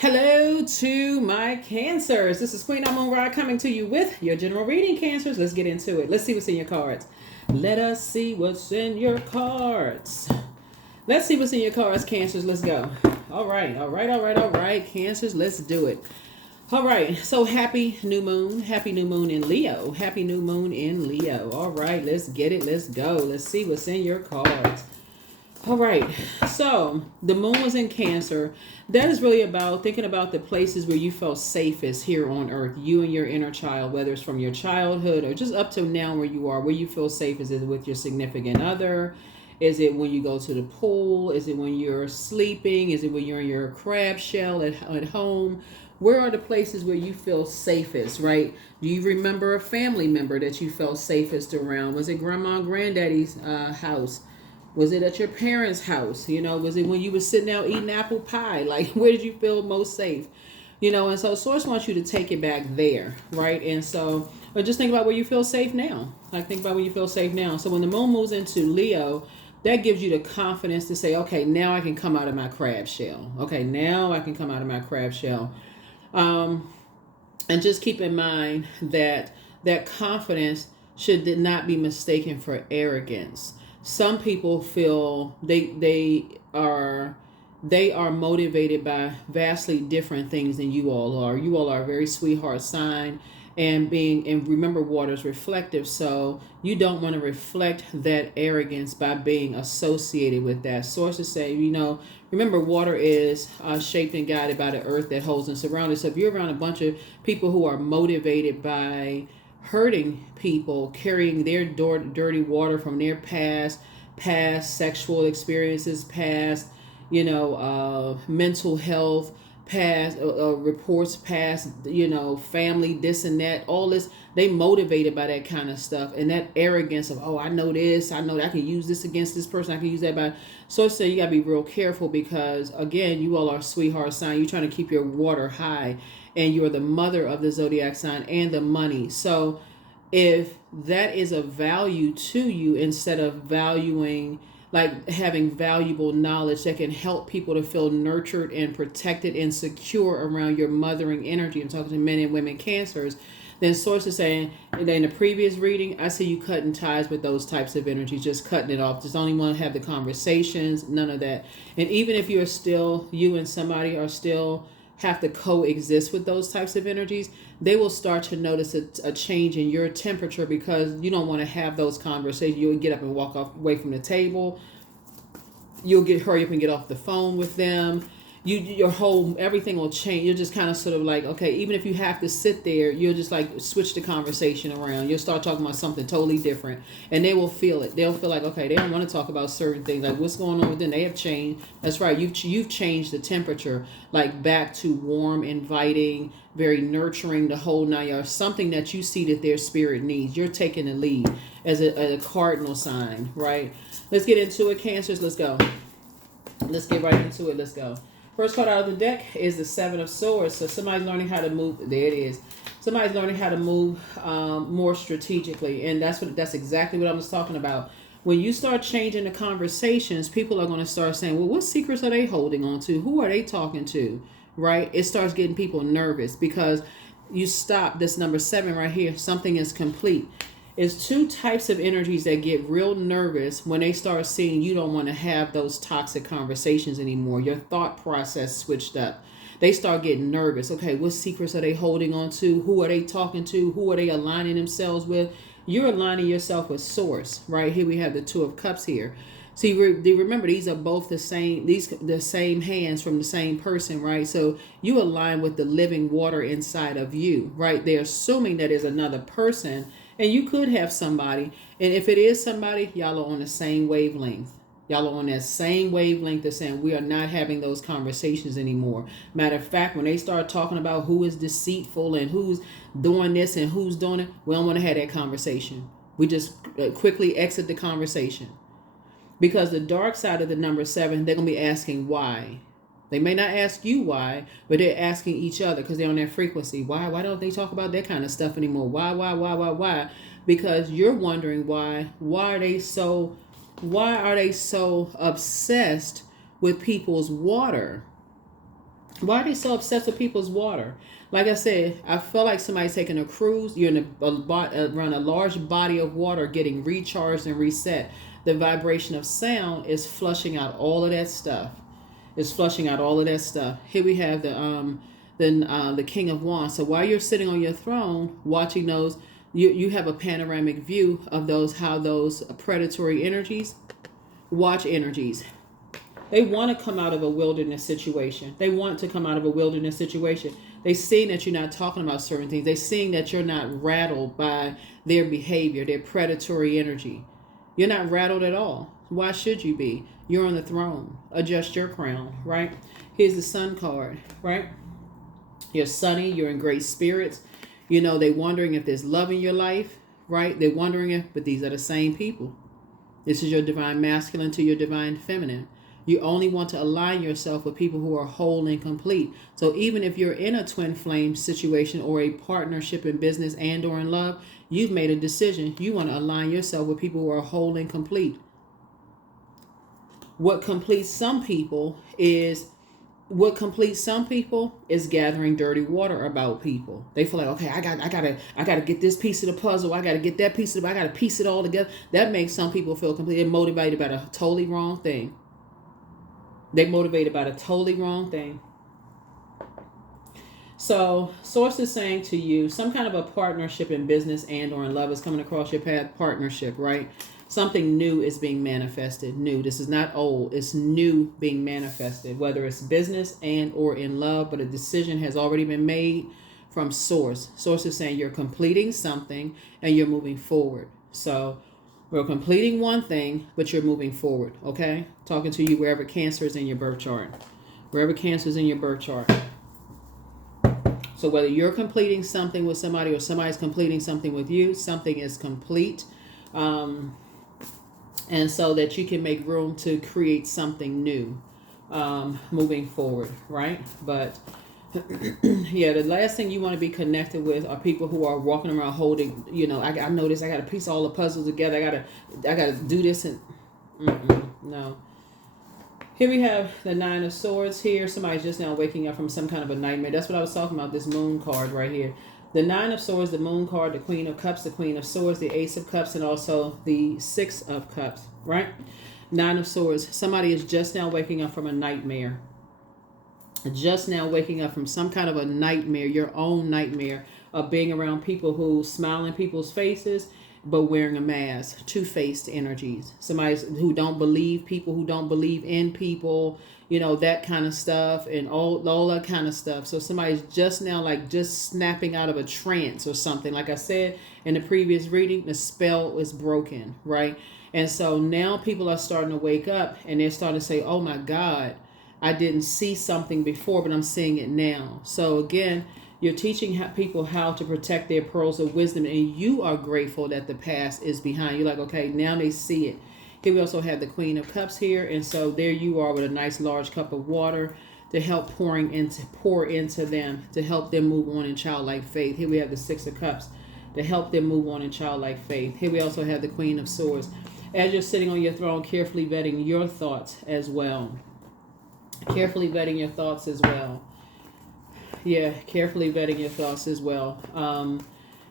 Hello to my cancers. This is Queen Amun Ra coming to you with your general reading, cancers. Let's get into it. Let's see what's in your cards. Let us see what's in your cards. Let's see what's in your cards, cancers. Let's go. All right. Cancers, let's do it. All right. So happy new moon. Happy new moon in Leo. Happy new moon in Leo. All right. Let's get it. Let's go. Let's see what's in your cards. All right. So the moon was in Cancer. That is really about thinking about the places where you felt safest here on earth, you and your inner child, whether it's from your childhood or just up to now where you are, where you feel safe. Is it with your significant other? Is it when you go to the pool? Is it when you're sleeping? Is it when you're in your crab shell at home? Where are the places where you feel safest, right? Do you remember a family member that you felt safest around? Was it grandma and granddaddy's house? Was it at your parents' house? Was it when you were sitting out eating apple pie? Like, where did you feel most safe? And so Source wants you to take it back there, right? And so, but just think about where you feel safe now. Like, think about where you feel safe now. So when the moon moves into Leo, that gives you the confidence to say, okay, now I can come out of my crab shell. Okay, now I can come out of my crab shell. And just keep in mind that that confidence should not be mistaken for arrogance. Some people feel they are motivated by vastly different things than you all are. You all are a very sweetheart sign, and remember, water is reflective, so you don't want to reflect that arrogance by being associated with that. Sources say, remember, water is shaped and guided by the earth that holds and surrounds us. So if you're around a bunch of people who are motivated by hurting people, carrying their dirty water from their past sexual experiences, past mental health, past reports, past family, this and that, all this, they motivated by that kind of stuff, and that arrogance of, oh, I know this, I know that I can use this against this person, I can use that by. So say you gotta be real careful, because again, you all are sweetheart sign. You're trying to keep your water high, and you're the mother of the zodiac sign and the money. So if that is of value to you, instead of valuing, like having valuable knowledge that can help people to feel nurtured and protected and secure around your mothering energy, I'm talking to men and women cancers, then Source is saying, in the previous reading, I see you cutting ties with those types of energies, just cutting it off. Just don't want to have the conversations, none of that. And even if you and somebody are still have to coexist with those types of energies, they will start to notice a change in your temperature, because you don't want to have those conversations. You'll get up and walk off away from the table. You'll hurry up and get off the phone with them. Your whole everything will change. You're just kind of sort of like, okay, even if you have to sit there, you'll just like switch the conversation around. You'll start talking about something totally different, and they will feel it. They'll feel like, okay, they don't want to talk about certain things, like what's going on with them. They have changed. That's right. You've changed the temperature, like back to warm, inviting, very nurturing, the whole nine yards. Something that you see that their spirit needs. You're taking the lead as a cardinal sign, right? Let's get into it, cancers. Let's go. Let's get right into it. Let's go. First card out of the deck is the Seven of Swords. So somebody's learning how to move. There it is. Somebody's learning how to move more strategically, and that's exactly what I was talking about. When you start changing the conversations, people are going to start saying, "Well, what secrets are they holding on to? Who are they talking to?" Right? It starts getting people nervous, because you stop this number 7 right here. Something is complete. It's two types of energies that get real nervous when they start seeing you don't want to have those toxic conversations anymore. Your thought process switched up. They start getting nervous. Okay, what secrets are they holding on to? Who are they talking to? Who are they aligning themselves with? You're aligning yourself with Source. Right here we have the Two of Cups here. See, remember, these are both the same hands from the same person, right? So you align with the living water inside of you, right? They're assuming that is another person, and you could have somebody. And if it is somebody, y'all are on the same wavelength. Y'all are on that same wavelength of saying we are not having those conversations anymore. Matter of fact, when they start talking about who is deceitful and who's doing this and who's doing it, we don't want to have that conversation. We just quickly exit the conversation. Because the dark side of the number 7, they're going to be asking why. They may not ask you why, but they're asking each other, because they're on that frequency. Why don't they talk about that kind of stuff anymore? Why? Because you're wondering why. Why are they so obsessed with people's water? Why are they so obsessed with people's water? Like I said, I feel like somebody's taking a cruise. You're in around a large body of water, getting recharged and reset. The vibration of sound is flushing out all of that stuff. It's flushing out all of that stuff. Here we have the King of Wands. So while you're sitting on your throne, watching those, you have a panoramic view of how those predatory energies, watch energies. They want to come out of a wilderness situation. They want to come out of a wilderness situation. They seeing that you're not talking about certain things. They seeing that you're not rattled by their behavior, their predatory energy. You're not rattled at all. Why should you be? You're on the throne. Adjust your crown, right? Here's the Sun card, right? You're sunny. You're in great spirits. You know, they're wondering if there's love in your life, right? They're wondering if, but these are the same people. This is your divine masculine to your divine feminine. You only want to align yourself with people who are whole and complete. So even if you're in a twin flame situation or a partnership in business and or in love, you've made a decision. You want to align yourself with people who are whole and complete. What completes some people is gathering dirty water about people. They feel like, okay, I gotta get this piece of the puzzle. I gotta get that piece of it. I gotta piece it all together. That makes some people feel completely motivated about a totally wrong thing. They're motivated by a totally wrong thing. So, source is saying to you, some kind of a partnership in business and or in love is coming across your path. Partnership, right? Something new is being manifested. New. This is not old. It's new being manifested, whether it's business and or in love, but a decision has already been made from source. Source is saying you're completing something and you're moving forward. So we're completing one thing, but you're moving forward, okay? Talking to you wherever Cancer is in your birth chart. Wherever Cancer is in your birth chart. So whether you're completing something with somebody or somebody's completing something with you, something is complete. And so that you can make room to create something new moving forward, right? But yeah, the last thing you want to be connected with are people who are walking around holding, you know, I know this, I got to piece all the puzzles together. I got to do this and no. Here we have the Nine of Swords here. Somebody's just now waking up from some kind of a nightmare. That's what I was talking about, this Moon card right here. The Nine of Swords, the Moon card, the Queen of Cups, the Queen of Swords, the Ace of Cups, and also the Six of Cups, right? Nine of Swords. Somebody is just now waking up from a nightmare. Just now waking up from some kind of a nightmare, your own nightmare of being around people who smile in people's faces but wearing a mask. Two-faced energies. Somebody who don't believe people, who don't believe in people, you know, that kind of stuff and all that kind of stuff. So somebody's just now like just snapping out of a trance or something. Like I said in the previous reading, the spell is broken, right? And so now people are starting to wake up and they're starting to say, oh my God, I didn't see something before, but I'm seeing it now. So again, you're teaching people how to protect their pearls of wisdom, and you are grateful that the past is behind. You're like, okay, now they see it. Here we also have the Queen of Cups here, and so there you are with a nice large cup of water to help pour into them, to help them move on in childlike faith. Here we have the Six of Cups to help them move on in childlike faith. Here we also have the Queen of Swords. As you're sitting on your throne, carefully vetting your thoughts as well. Carefully vetting your thoughts as well. Yeah, carefully vetting your thoughts as well.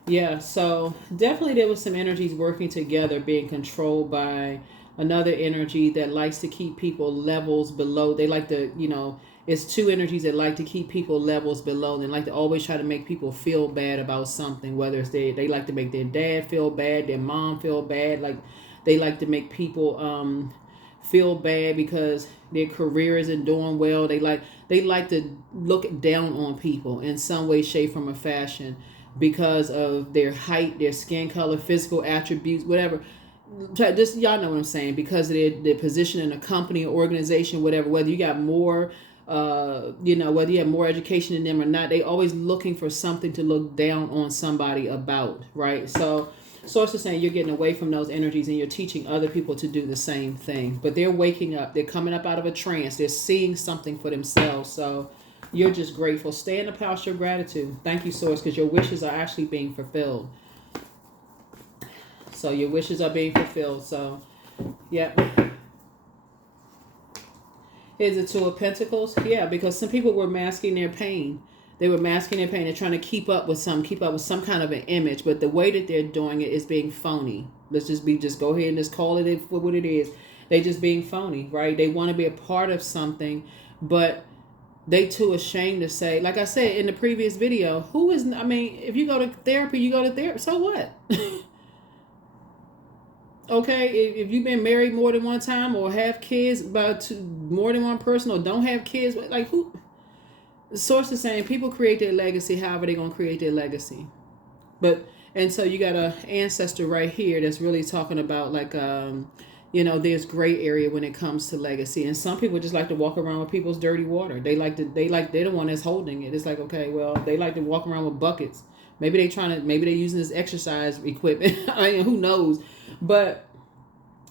Yeah, so definitely there was some energies working together, being controlled by another energy that likes to keep people levels below. They like to, you know, it's two energies that like to keep people levels below. They like to always try to make people feel bad about something, whether it's they like to make their dad feel bad, their mom feel bad. Like they like to make people feel bad because their career isn't doing well. They like to look down on people in some way, shape, form, or fashion because of their height, their skin color, physical attributes, whatever. Just y'all know what I'm saying, because of their position in a company or organization, whatever. Whether you got more, whether you have more education than them or not, they always looking for something to look down on somebody about, right? So Source is saying you're getting away from those energies and you're teaching other people to do the same thing. But they're waking up. They're coming up out of a trance. They're seeing something for themselves. So you're just grateful. Stay in the posture of gratitude. Thank you, Source, because your wishes are actually being fulfilled. So your wishes are being fulfilled. So, yeah. Is it Two of Pentacles? Yeah, because some people were masking their pain. They were masking their pain. They're trying to keep up with some kind of an image, but the way that they're doing it is being phony. Let's just go ahead and just call it for what it is. They just being phony, right? They want to be a part of something, but they too ashamed to say, like I said in the previous video, who is, I mean, if you go to therapy, you go to therapy. So what? Okay, if you've been married more than one time or have kids about more than one person or don't have kids, like who? The source is saying people create their legacy however they're going to create their legacy. But, and so you got an ancestor right here that's really talking about like, there's gray area when it comes to legacy. And some people just like to walk around with people's dirty water. They're the one that's holding it. It's like, okay, well, they like to walk around with buckets. Maybe they're using this exercise equipment. I mean, who knows? But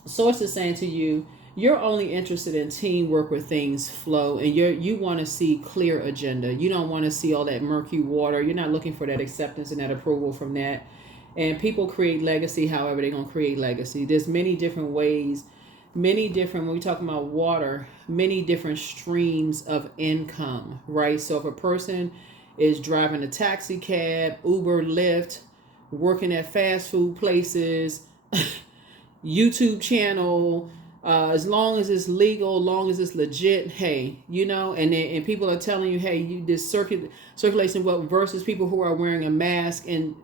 source is saying to you, you're only interested in teamwork where things flow, and you want to see clear agenda. You don't want to see all that murky water. You're not looking for that acceptance and that approval from that. And people create legacy however they're going to create legacy. There's many different ways, when we're talking about water, many different streams of income, right? So if a person is driving a taxi cab, Uber, Lyft, working at fast food places, YouTube channel, as long as it's legal, as long as it's legit, hey, and people are telling you, hey, this circulation wealth versus people who are wearing a mask and,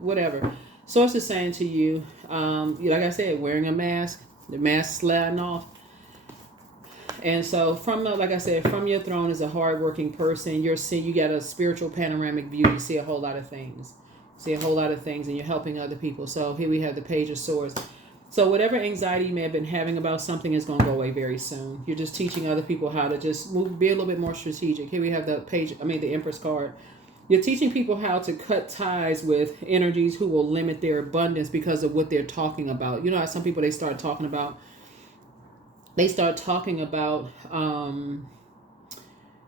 whatever. Source is saying to you, like I said, wearing a mask, the mask sliding off. And so from your throne as a hardworking person, you got a spiritual panoramic view. You see a whole lot of things. And you're helping other people. So here we have the Page of Swords. So whatever anxiety you may have been having about something is going to go away very soon. You're just teaching other people how to just be a little bit more strategic. Here we have the Empress card. You're teaching people how to cut ties with energies who will limit their abundance because of what they're talking about. You know how some people, they start talking about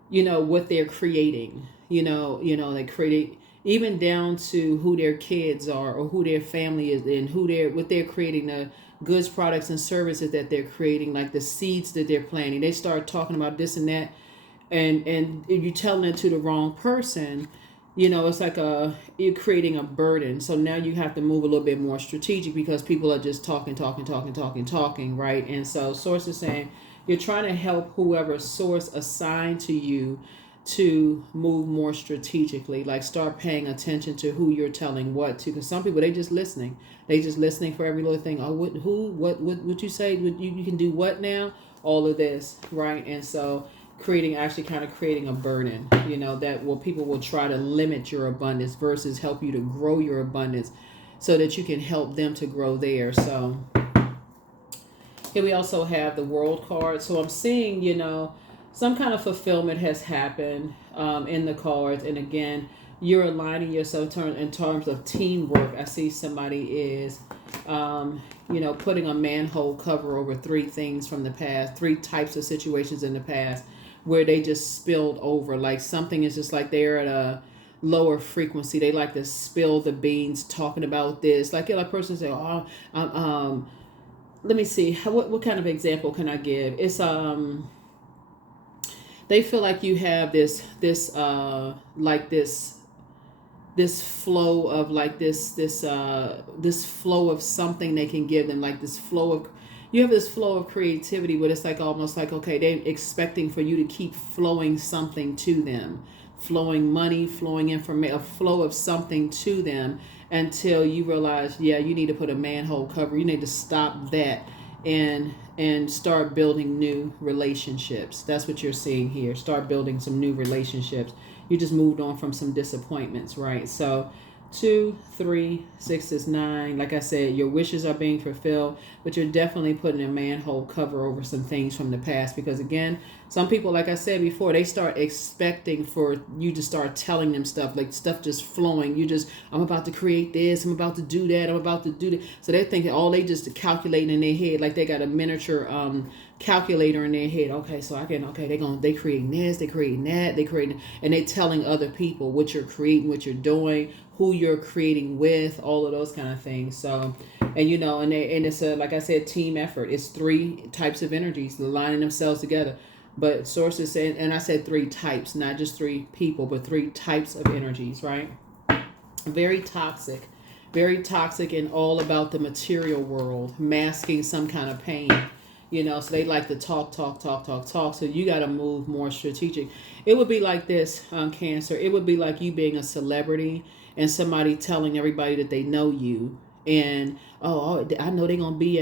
what they're creating. They create even down to who their kids are or who their family is and what they're creating, the goods, products, and services that they're creating, like the seeds that they're planting. They start talking about this and that, and if you're telling it to the wrong person, it's like you're creating a burden. So now you have to move a little bit more strategic because people are just talking, right? And so source is saying you're trying to help whoever source assigned to you to move more strategically, like start paying attention to who you're telling what to, because some people, they just listening for every little thing. Oh, what you say, you can do what now, all of this, right? And so creating a burden, that people will try to limit your abundance versus help you to grow your abundance so that you can help them to grow theirs. So here we also have the World card. So I'm seeing, some kind of fulfillment has happened in the cards. And again, you're aligning yourself in terms of teamwork. I see somebody is, putting a manhole cover over 3 things from the past, 3 types of situations in the past where they just spilled over. Like something is just like they're at a lower frequency. They like to spill the beans talking about this. Like a person say, let me see. What kind of example can I give? It's, they feel like you have this flow of like this flow of something they can give them, like you have this flow of creativity, but it's like almost like, okay, they're expecting for you to keep flowing something to them, flowing money, flowing information, a flow of something to them until you realize, yeah, you need to put a manhole cover. You need to stop that and start building new relationships. That's what you're seeing here. Start building some new relationships. You just moved on from some disappointments, right? So 2, 3, 6 is 9. Like I said, your wishes are being fulfilled, but you're definitely putting a manhole cover over some things from the past, because again, some people, like I said before, they start expecting for you to start telling them stuff, like stuff just flowing. I'm about to create this, I'm about to do that, I'm about to do that. So they're thinking, they just calculating in their head, like they got a miniature calculator in their head. Okay, so they creating this, they creating that, and they telling other people what you're creating, what you're doing, who you're creating with, all of those kind of things. So And and it's a, like I said, team effort. It's three types of energies aligning themselves together. But sources said, and I said three types, not just three people, but three types of energies, right? Very toxic, and all about the material world, masking some kind of pain. So they like to talk, talk, talk, talk, talk. So you got to move more strategic. It would be like this, Cancer. It would be like you being a celebrity and somebody telling everybody that they know you, and I know they're gonna be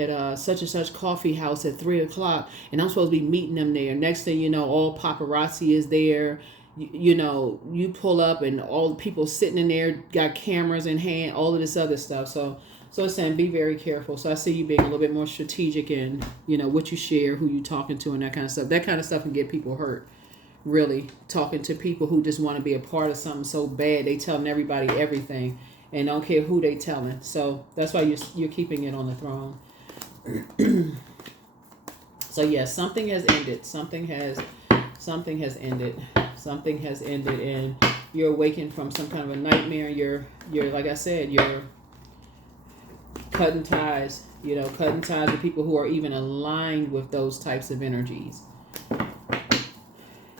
at such and such coffee house at 3 o'clock, and I'm supposed to be meeting them there. Next thing you know, all paparazzi is there. You pull up and all the people sitting in there got cameras in hand, all of this other stuff. So it's saying be very careful. So I see you being a little bit more strategic in what you share, who you talking to, and that kind of stuff. That kind of stuff can get people hurt. Really talking to people who just want to be a part of something so bad, they telling everybody everything and don't care who they telling. So that's why you're keeping it on the throne. So yes, something has ended. Something has ended. Something has ended, and you're awakened from some kind of a nightmare. You're like I said, you're cutting ties. Cutting ties with people who are even aligned with those types of energies.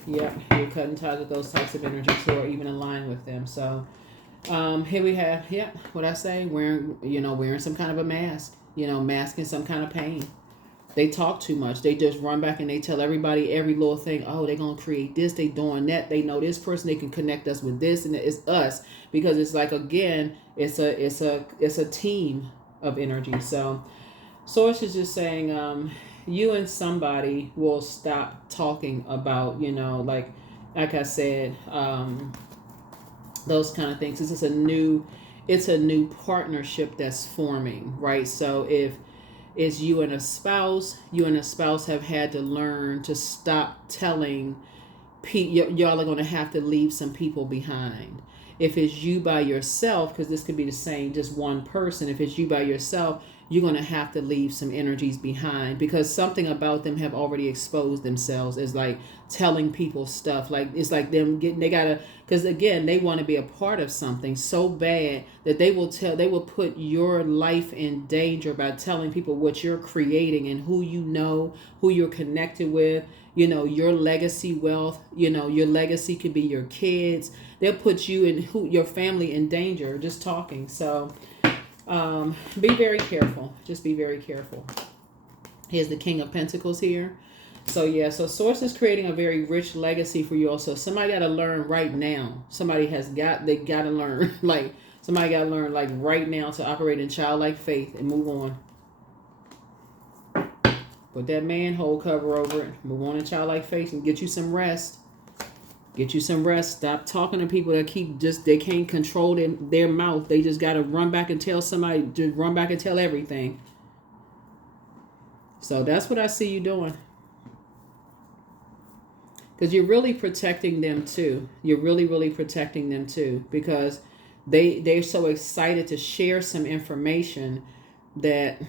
Yep, you're cutting ties with those types of energies who are even aligned with them. So here we have, what I say, wearing some kind of a mask, masking some kind of pain. They talk too much. They just run back and they tell everybody every little thing. Oh, they're going to create this. They doing that. They know this person. They can connect us with this, and it's us, because it's like, again, it's a team of energy. So Source is just saying, you and somebody will stop talking about, like I said, those kind of things. It's a new partnership that's forming, right? So if it's you and a spouse have had to learn to stop telling y'all are going to have to leave some people behind. If it's you by yourself, because this could be the same, just one person. If it's you by yourself, you're going to have to leave some energies behind, because something about them have already exposed themselves as like telling people stuff. Like it's like them because again, they want to be a part of something so bad that they will put your life in danger by telling people what you're creating and who who you're connected with, your legacy wealth, your legacy could be your kids. They'll put you and your family in danger just talking. So be very careful. Just be very careful. Here's the King of Pentacles here. So Source is creating a very rich legacy for you also. Somebody got to learn right now. They got to learn. Like, somebody got to learn, like, right now to operate in childlike faith and move on. Put that manhole cover over it. Move on in childlike faith and get you some rest. Get you some rest. Stop talking to people that they can't control their mouth. They just got to run back and tell somebody, just run back and tell everything. So that's what I see you doing. Because you're really protecting them too. You're really, really protecting them too. Because they're so excited to share some information that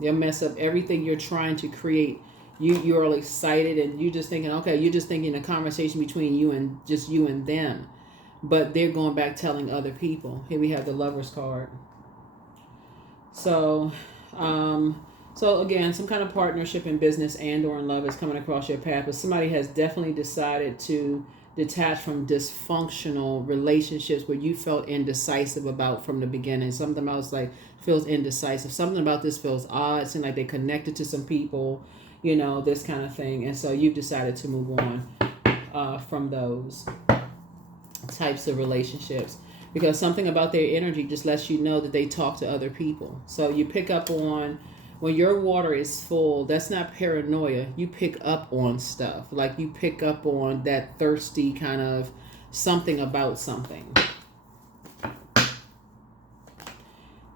they'll mess up everything you're trying to create. You're all excited and you're just thinking, a conversation between you and them. But they're going back telling other people. Here we have the Lover's card. So again, some kind of partnership in business and or in love is coming across your path. But somebody has definitely decided to detach from dysfunctional relationships where you felt indecisive about from the beginning. Something else like feels indecisive. Something about this feels odd. It seems like they're connected to some people, this kind of thing. And so you've decided to move on from those types of relationships, because something about their energy just lets you know that they talk to other people. So you pick up on, when your water is full, that's not paranoia. You pick up on stuff. Like you pick up on that thirsty kind of something about something.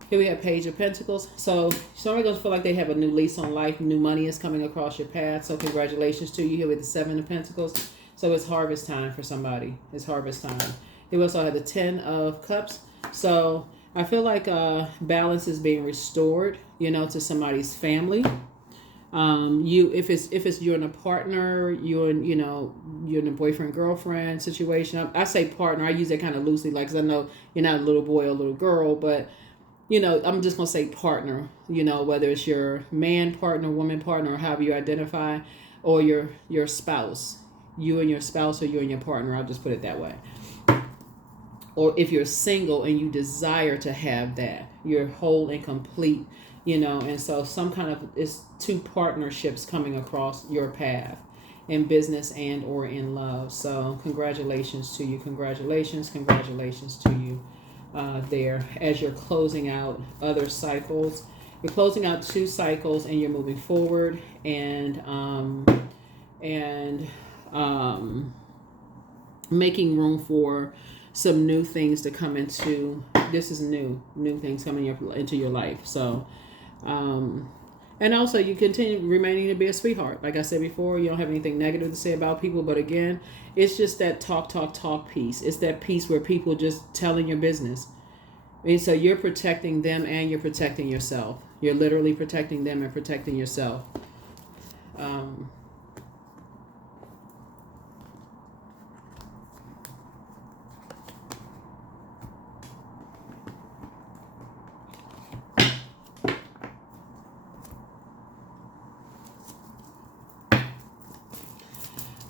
Here we have Page of Pentacles. So somebody's going to feel like they have a new lease on life. New money is coming across your path. So congratulations to you here with the Seven of Pentacles. So it's harvest time for somebody. It's harvest time. We also have the 10 of Cups. So I feel like balance is being restored, to somebody's family. If it's you're in a partner, you're in a boyfriend girlfriend situation. I say partner. I use that kind of loosely, like, 'cause I know you're not a little boy or a little girl, but I'm just gonna say partner. Whether it's your man partner, woman partner, or however you identify, or your spouse, you and your spouse, or you and your partner. I'll just put it that way. Or if you're single and you desire to have that, you're whole and complete, and so some kind of, it's two partnerships coming across your path in business and or in love. So congratulations to you, congratulations to you there, as you're closing out other cycles. You're closing out 2 cycles and you're moving forward, and making room for some new things to come into. This is new things coming into your life. So and also you continue remaining to be a sweetheart. Like I said before, you don't have anything negative to say about people, but again, it's just that talk piece. It's that piece where people just telling your business. And so you're protecting them and you're protecting yourself. You're literally protecting them and protecting yourself.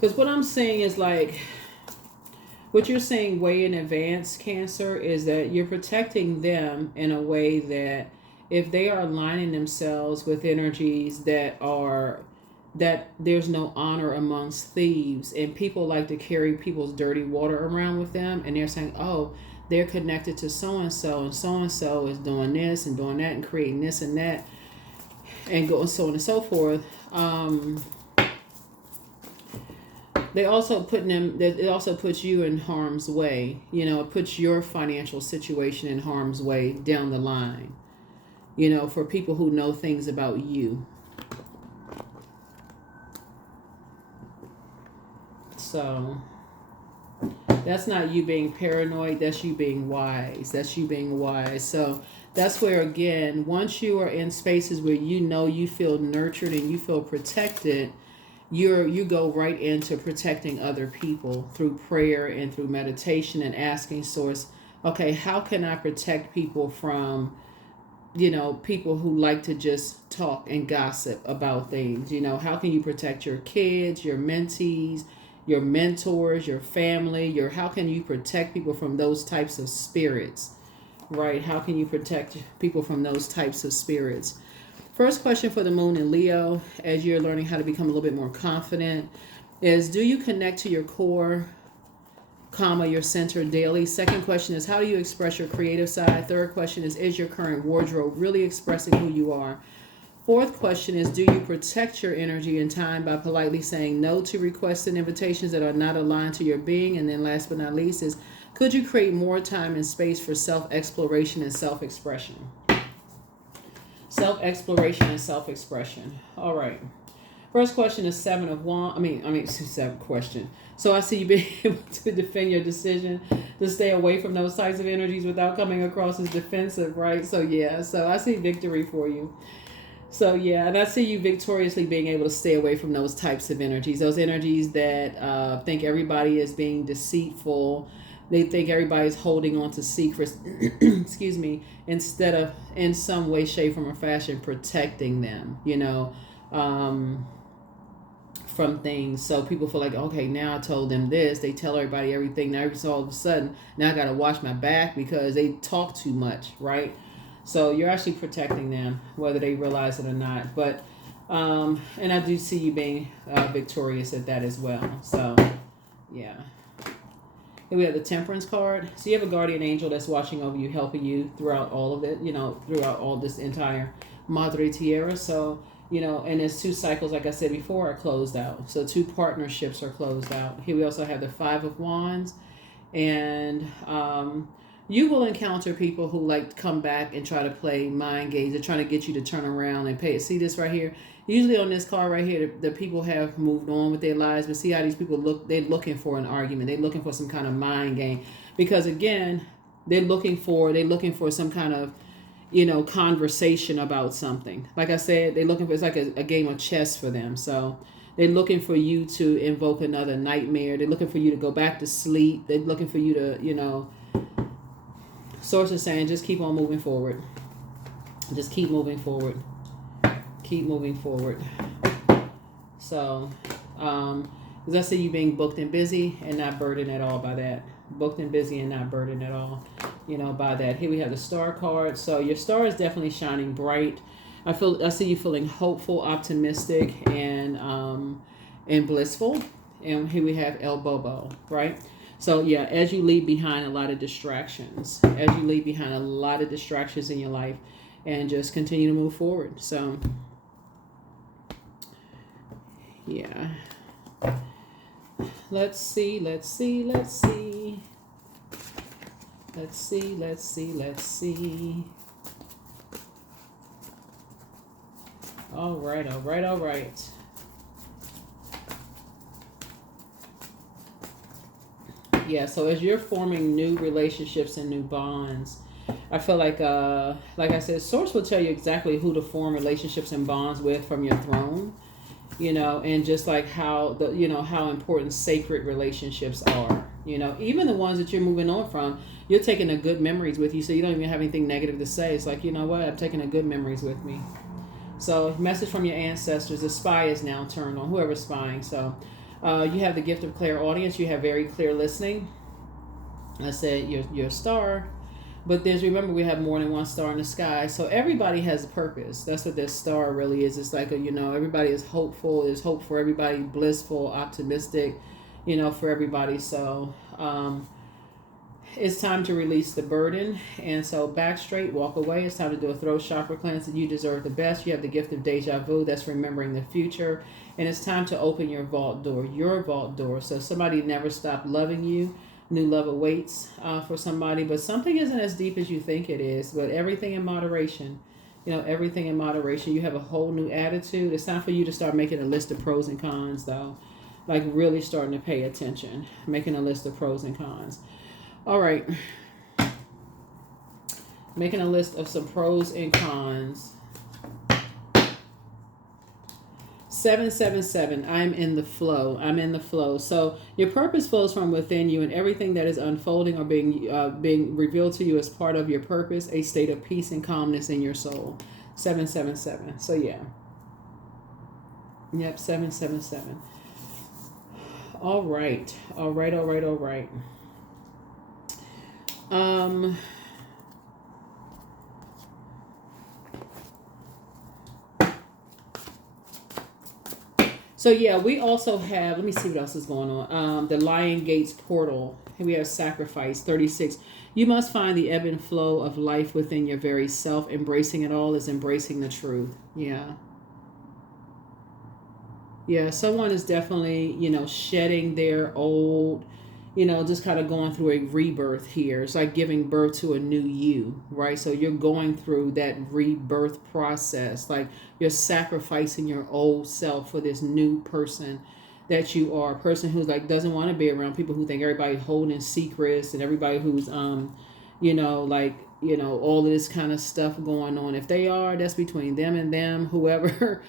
Because what I'm saying is, like, what you're saying way in advance, Cancer, is that you're protecting them in a way that if they are aligning themselves with energies that there's no honor amongst thieves, and people like to carry people's dirty water around with them, and they're saying, oh, they're connected to so-and-so, and so-and-so is doing this and doing that and creating this and that and going so on and so forth. It also puts you in harm's way. It puts your financial situation in harm's way down the line, for people who know things about you. So that's not you being paranoid. That's you being wise. So that's where, again, once you are in spaces where you feel nurtured and you feel protected, you go right into protecting other people through prayer and through meditation and asking Source, okay, how can I protect people from, people who like to just talk and gossip about things? How can you protect your kids, your mentees, your mentors, your family, how can you protect people from those types of spirits, right? How can you protect people from those types of spirits? First question for the moon in Leo, as you're learning how to become a little bit more confident, is do you connect to your core, your center daily? Second question is, how do you express your creative side? Third question is your current wardrobe really expressing who you are? Fourth question is, do you protect your energy and time by politely saying no to requests and invitations that are not aligned to your being? And then last but not least is, could you create more time and space for self-exploration and self-expression? Self-exploration and self-expression. All right. First question is Seven of Wands. Seventh question. So I see you being able to defend your decision to stay away from those types of energies without coming across as defensive, right? So yeah. So I see victory for you. So yeah, and I see you victoriously being able to stay away from those types of energies. Those energies that think everybody is being deceitful. They think everybody's holding on to secrets, excuse me, instead of in some way, shape, form, or fashion protecting them, from things. So people feel like, okay, now I told them this. They tell everybody everything. Now all of a sudden, now I got to watch my back because they talk too much, right? So you're actually protecting them, whether they realize it or not. But, and I do see you being victorious at that as well. So, yeah. Here we have the Temperance card. So you have a guardian angel that's watching over you, helping you throughout all of it, throughout all this entire Madre Tierra. So, and there's 2 cycles, like I said before, are closed out. So 2 partnerships are closed out. Here we also have the 5 of Wands. And you will encounter people who like come back and try to play mind games. They're trying to get you to turn around and pay. See this right here? Usually on this card right here, the people have moved on with their lives, but see how these people look? They're looking for an argument. They're looking for some kind of mind game, because again, they're looking for some kind of conversation about something. Like I said, they're looking for, it's like a game of chess for them. So they're looking for you to invoke another nightmare. They're looking for you to go back to sleep. They're looking for you to, source is saying, just keep on moving forward. Just keep moving forward. Keep moving forward. So, as I say, you being booked and busy and not burdened at all by that. Booked and busy and not burdened at all, by that. Here we have the star card. So your star is definitely shining bright. I see you feeling hopeful, optimistic, and blissful. And here we have El Bobo, right? So yeah, as you leave behind a lot of distractions, in your life, and just continue to move forward. So yeah. Let's see. All right. Yeah, so as you're forming new relationships and new bonds, I feel like I said, Source will tell you exactly who to form relationships and bonds with from your throne, and just like how how important sacred relationships are. Even the ones that you're moving on from, you're taking the good memories with you, so you don't even have anything negative to say. It's like, what, I'm taking the good memories with me. So, message from your ancestors. The spy is now turned on, whoever's spying. So, you have the gift of clairaudience. You have very clear listening. I said you're a star. But remember, we have more than one star in the sky. So everybody has a purpose. That's what this star really is. It's like, everybody is hopeful. There's hope for everybody, blissful, optimistic, for everybody. So it's time to release the burden. And so back straight, walk away. It's time to do a throat chakra cleanse. You deserve the best. You have the gift of deja vu. That's remembering the future. And it's time to open your vault door. So somebody never stopped loving you. New love awaits for somebody, but something isn't as deep as you think it is. But everything in moderation, everything in moderation. You have a whole new attitude. It's time for you to start making a list of pros and cons, though. Like really starting to pay attention, making a list of pros and cons. All right. Making a list of some pros and cons. 777. I'm in the flow. So your purpose flows from within you, and everything that is unfolding or being revealed to you as part of your purpose, a state of peace and calmness in your soul. 777. So yeah. Yep, 777. All right. So yeah, we also have, let me see what else is going on. The Lion Gates portal. Here we have sacrifice, 36. You must find the ebb and flow of life within your very self. Embracing it all is embracing the truth. Yeah. Yeah, someone is definitely, shedding their old, just kind of going through a rebirth here. It's like giving birth to a new you, right? So you're going through that rebirth process. Like you're sacrificing your old self for this new person that you are. A person who's like doesn't want to be around people who think everybody's holding secrets and everybody who's, all of this kind of stuff going on. If they are, that's between them and them, whoever.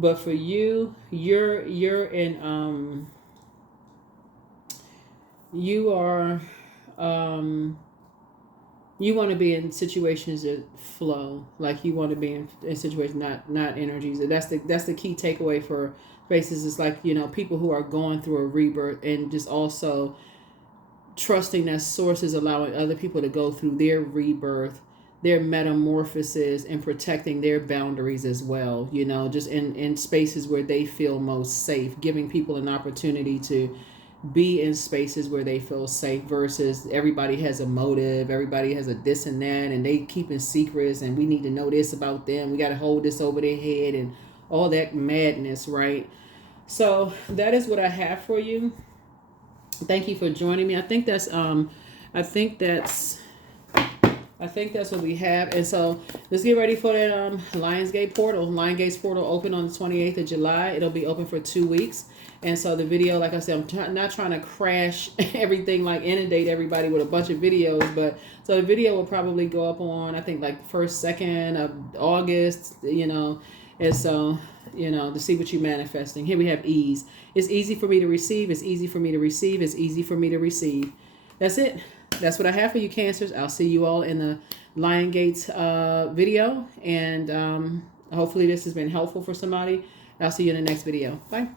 But for you, you're in, you are, you want to be in situations that flow. Like you want to be in situations, not energies. That's the key takeaway for faces. Is like, people who are going through a rebirth and just also trusting that source is allowing other people to go through their rebirth, their metamorphosis, and protecting their boundaries as well, just in spaces where they feel most safe, giving people an opportunity to be in spaces where they feel safe versus everybody has a motive, everybody has a this and that, and they keeping secrets, and we need to know this about them, we got to hold this over their head, and all that madness, right? So that is what I have for you. Thank you for joining me. I think that's I think that's what we have. And so let's get ready for that Lionsgate portal. Lionsgate's portal open on the 28th of July. It'll be open for 2 weeks. And so the video, like I said, I'm not trying to crash everything, like inundate everybody with a bunch of videos. But so the video will probably go up on, I think, like 1st, 2nd of August, And so, to see what you're manifesting. Here we have ease. It's easy for me to receive. It's easy for me to receive. It's easy for me to receive. That's it. That's what I have for you, Cancers. I'll see you all in the Lion Gates video. And hopefully this has been helpful for somebody. I'll see you in the next video. Bye.